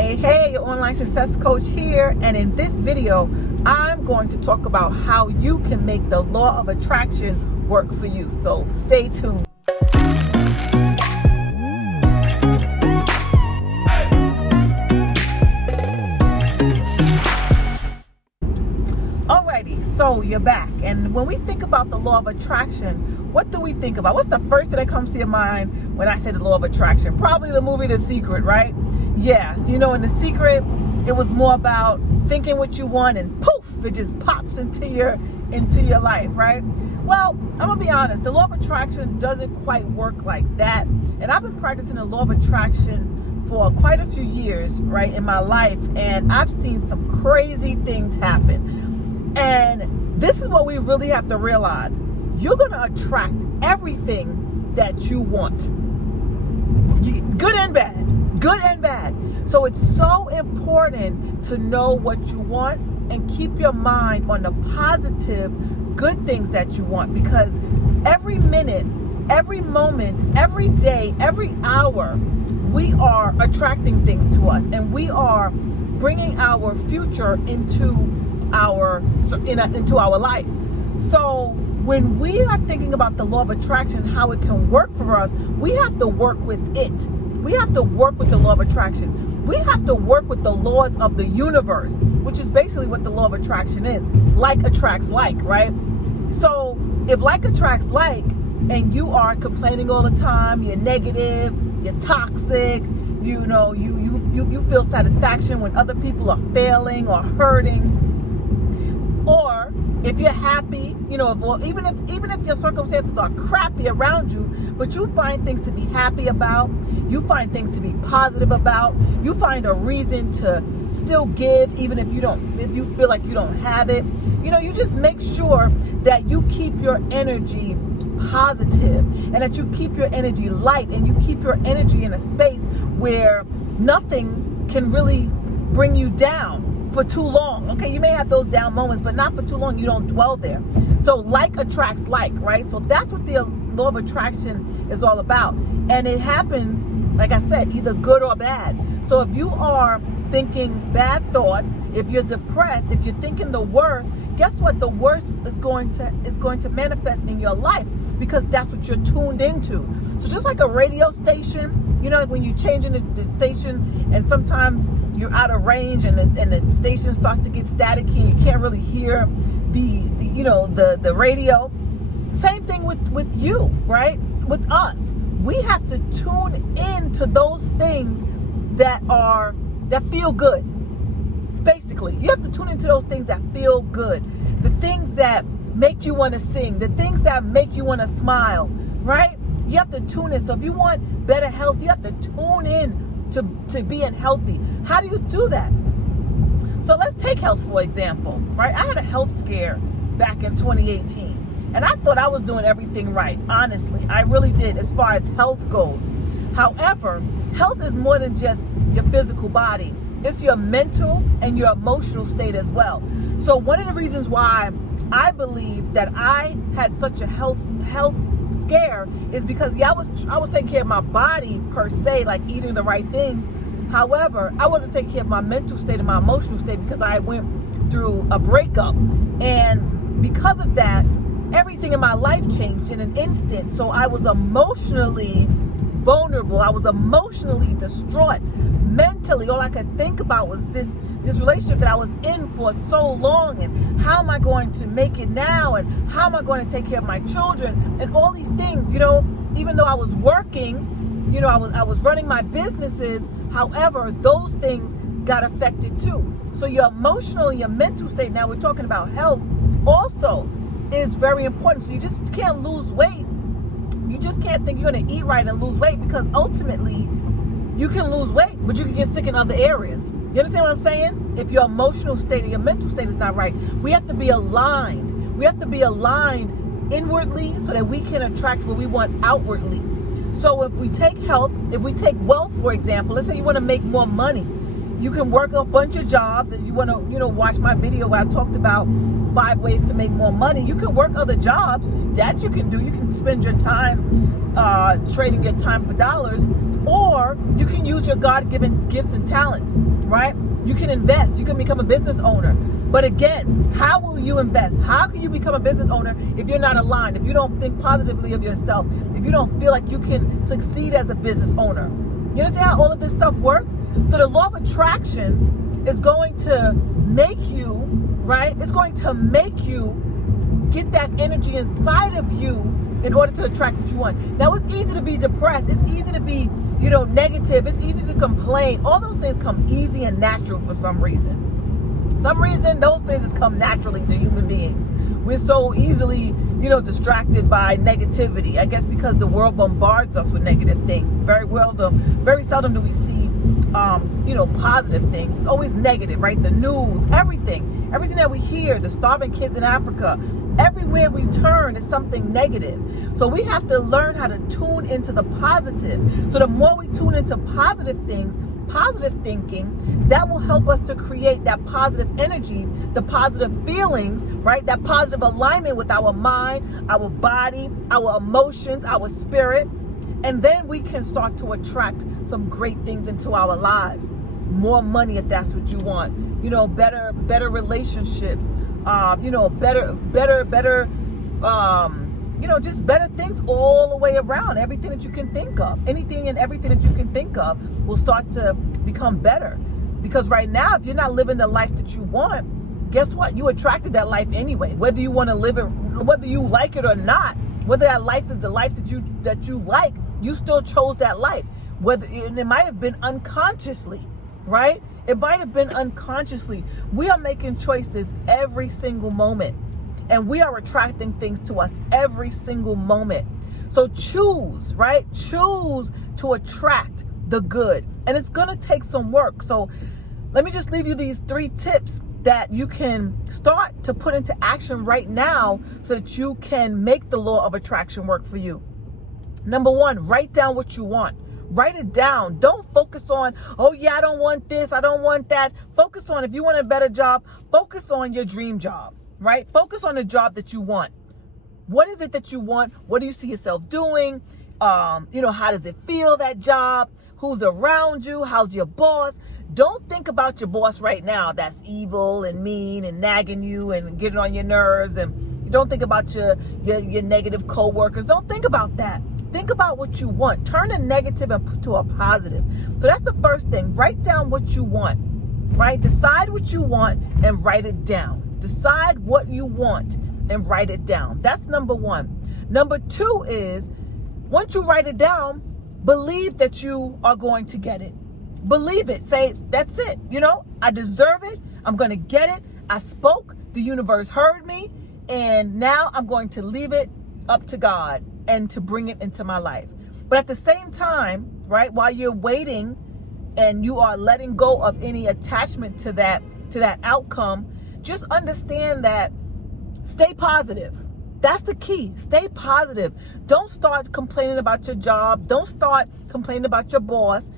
Hey, your online success coach here, and in this video I'm going to talk about how you can make the law of attraction work for you. So stay tuned. Alrighty, so you're back, and when we think about the law of attraction, what do we think about? What's the first thing that comes to your mind when I say the law of attraction? Probably the movie The Secret, right? Yes, you know, in The Secret, it was more about thinking what you want and poof, it just pops into your life, right? Well, I'm gonna be honest, the law of attraction doesn't quite work like that. And I've been practicing the law of attraction for quite a few years, right, in my life, and I've seen some crazy things happen. And this is what we really have to realize. You're gonna attract everything that you want. Good and bad. Good and bad. So it's so important to know what you want and keep your mind on the positive, good things that you want, because every minute, every moment, every day, every hour, we are attracting things to us, and we are bringing our future into our life. So when we are thinking about the law of attraction, how it can work for us, we have to work with it. We have to work with the law of attraction. We have to work with the laws of the universe, which is basically what the law of attraction is. Like attracts like, right? So if like attracts like, and you are complaining all the time, you're negative, you're toxic, you know, you feel satisfaction when other people are failing or hurting, or if you're happy, you know, even if your circumstances are crappy around you, but you find things to be happy about, you find things to be positive about, you find a reason to still give even if you feel like you don't have it. You know, you just make sure that you keep your energy positive and that you keep your energy light, and you keep your energy in a space where nothing can really bring you down for too long. Okay, you may have those down moments, but not for too long. You don't dwell there. So like attracts like, right? So that's what the law of attraction is all about. And it happens, like I said, either good or bad. So if you are thinking bad thoughts, if you're depressed, if you're thinking the worst, guess what? The worst is going to manifest in your life, because that's what you're tuned into. So just like a radio station, you know, like when you change in the station and sometimes you're out of range and the station starts to get staticky and you can't really hear the radio. Same thing with you, right? With us. We have to tune in to those things that feel good. Basically, you have to tune into those things that feel good. The things that make you want to sing, the things that make you want to smile, right? You have to tune in. So if you want better health, you have to tune in to being healthy. How do you do that? So let's take health, for example, right? I had a health scare back in 2018, and I thought I was doing everything right. Honestly, I really did, as far as health goes. However, health is more than just your physical body. It's your mental and your emotional state as well. So one of the reasons why I believe that I had such a health scare is because I was taking care of my body per se, like eating the right things. However, I wasn't taking care of my mental state and my emotional state, because I went through a breakup, and because of that, everything in my life changed in an instant. So I was emotionally vulnerable. I was emotionally distraught. Mentally, all I could think about was this relationship that I was in for so long, and how am I going to make it now, and how am I going to take care of my children, and all these things, you know. Even though I was working, you know, I was running my businesses. However, those things got affected too. So your emotional and your mental state, now we're talking about health, also is very important. So you just can't lose weight. You just can't think you're going to eat right and lose weight, because ultimately you can lose weight, but you can get sick in other areas. You understand what I'm saying? If your emotional state and your mental state is not right, we have to be aligned. We have to be aligned inwardly so that we can attract what we want outwardly. So if we take health, if we take wealth, for example, let's say you want to make more money. You can work a bunch of jobs, and you want to, you know, watch my video where I talked about 5 ways to make more money. You can work other jobs that you can do. You can spend your time trading your time for dollars, Or you can use your God-given gifts and talents, right? You can invest. You can become a business owner. But again, how will you invest? How can you become a business owner if you're not aligned, if you don't think positively of yourself, if you don't feel like you can succeed as a business owner? You understand how all of this stuff works? So the law of attraction is going to make you, right? It's going to make you get that energy inside of you in order to attract what you want. Now, it's easy to be depressed. It's easy to be, negative. It's easy to complain. All those things come easy and natural for some reason. Those things just come naturally to human beings. We're so easily, distracted by negativity. I guess because the world bombards us with negative things. Very seldom do we see, positive things. It's always negative, right? The news, everything that we hear, the starving kids in Africa, everywhere we turn is something negative. So we have to learn how to tune into the positive. So the more we tune into positive things, positive thinking, that will help us to create that positive energy, the positive feelings, right? That positive alignment with our mind, our body, our emotions, our spirit. And then we can start to attract some great things into our lives. More money if that's what you want. Better relationships. Just better things all the way around. Everything that you can think of, anything and everything that you can think of will start to become better. Because right now, if you're not living the life that you want, guess what? You attracted that life anyway. Whether you want to live it, whether you like it or not, whether that life is the life that you like, you still chose that life. And it might have been unconsciously, right? It might have been unconsciously. We are making choices every single moment. And we are attracting things to us every single moment. So choose, right? Choose to attract the good. And it's going to take some work. So let me just leave you these 3 tips that you can start to put into action right now so that you can make the law of attraction work for you. Number 1, write down what you want. Write it down. Don't focus on, I don't want this, I don't want that. Focus on, if you want a better job, focus on your dream job. Right? Focus on the job that you want. What is it that you want? What do you see yourself doing? How does it feel, that job? Who's around you? How's your boss? Don't think about your boss right now that's evil and mean and nagging you and getting on your nerves. And don't think about your negative coworkers. Don't think about that. Think about what you want. Turn a negative into a positive. So that's the first thing. Write down what you want. Right? Decide what you want and write it down. Decide what you want and write it down. That's number 1. Number 2 is, once you write it down, believe that you are going to get it. Believe it. Say, that's it. I deserve it. I'm going to get it. I spoke. The universe heard me. And now I'm going to leave it up to God and to bring it into my life. But at the same time, right, while you're waiting and you are letting go of any attachment to that outcome, just understand that stay positive. That's the key. Stay positive. Don't start complaining about your job. Don't start complaining about your boss.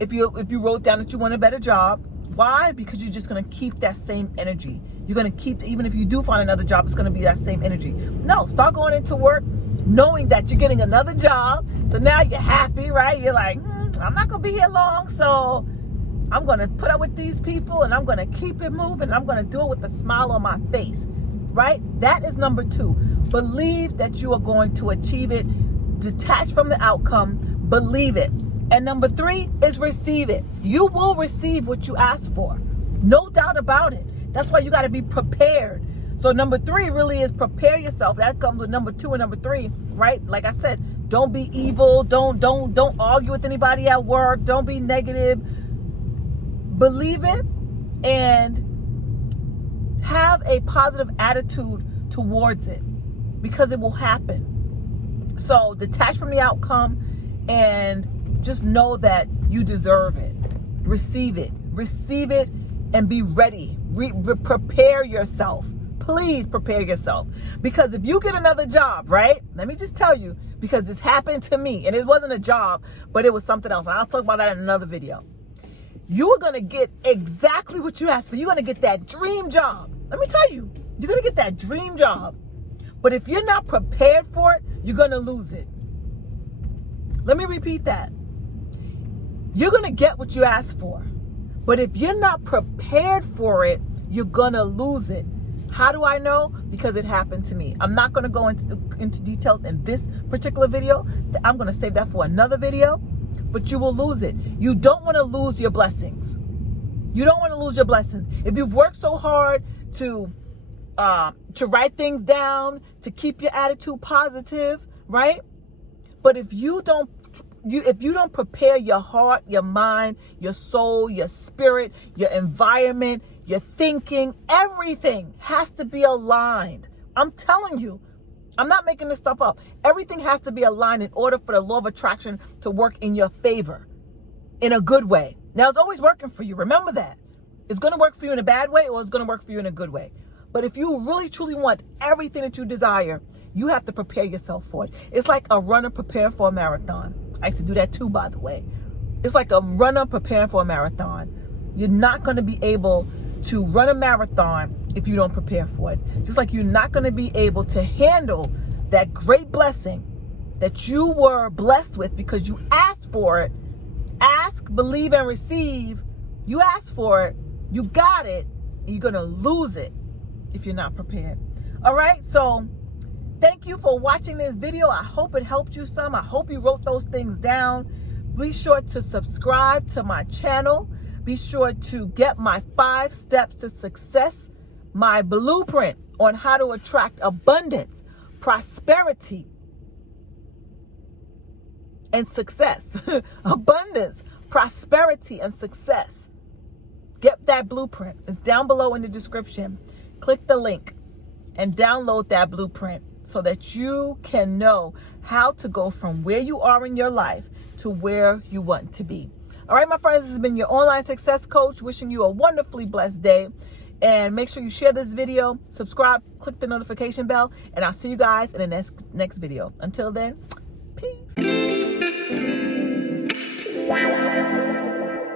If you wrote down that you want a better job, why? Because you're just going to keep that same energy. You're going to keep, even if you do find another job, it's going to be that same energy. No, start going into work knowing that you're getting another job. So now you're happy, right? You're like, I'm not going to be here long, so I'm going to put up with these people and I'm going to keep it moving. And I'm going to do it with a smile on my face, right? That is number 2. Believe that you are going to achieve it. Detach from the outcome. Believe it. And number 3 is receive it. You will receive what you ask for. No doubt about it. That's why you got to be prepared. So number 3 really is prepare yourself. That comes with number 2 and number 3, right? Like I said, don't be evil. Don't argue with anybody at work. Don't be negative. Believe it and have a positive attitude towards it because it will happen. So detach from the outcome and just know that you deserve it. Receive it and be ready. Prepare yourself. Please prepare yourself. Because if you get another job, right? Let me just tell you, because this happened to me and it wasn't a job, but it was something else. And I'll talk about that in another video. You are going to get exactly what you asked for. You're going to get that dream job. Let me tell you, you're going to get that dream job. But if you're not prepared for it, you're going to lose it. Let me repeat that. you're going to get what you ask for. But if you're not prepared for it, you're going to lose it. How do I know? Because it happened to me. I'm not going to go into details in this particular video. I'm going to save that for another video. But you will lose it. You don't want to lose your blessings. You don't want to lose your blessings. If you've worked so hard to write things down, to keep your attitude positive, right? But if you don't prepare your heart, your mind, your soul, your spirit, your environment, your thinking, everything has to be aligned. I'm telling you, I'm not making this stuff up. Everything has to be aligned in order for the law of attraction to work in your favor in a good way. Now, it's always working for you. Remember that. It's going to work for you in a bad way, or it's going to work for you in a good way. But if you really, truly want everything that you desire, you have to prepare yourself for it. It's like a runner preparing for a marathon. I used to do that too, by the way. It's like a runner preparing for a marathon. You're not going to be able to run a marathon if you don't prepare for it. Just like you're not going to be able to handle that great blessing that you were blessed with because you asked for it. Ask, believe, and receive. You asked for it. You got it. And you're going to lose it if you're not prepared. All right. So thank you for watching this video. I hope it helped you some. I hope you wrote those things down. Be sure to subscribe to my channel. Be sure to get my 5 steps to success, my blueprint on how to attract abundance, prosperity, and success. Abundance, prosperity, and success. Get that blueprint. It's down below in the description. Click the link and download that blueprint so that you can know how to go from where you are in your life to where you want to be. All right, my friends, this has been your online success coach, wishing you a wonderfully blessed day. And make sure you share this video, subscribe, click the notification bell, and I'll see you guys in the next video. Until then, peace.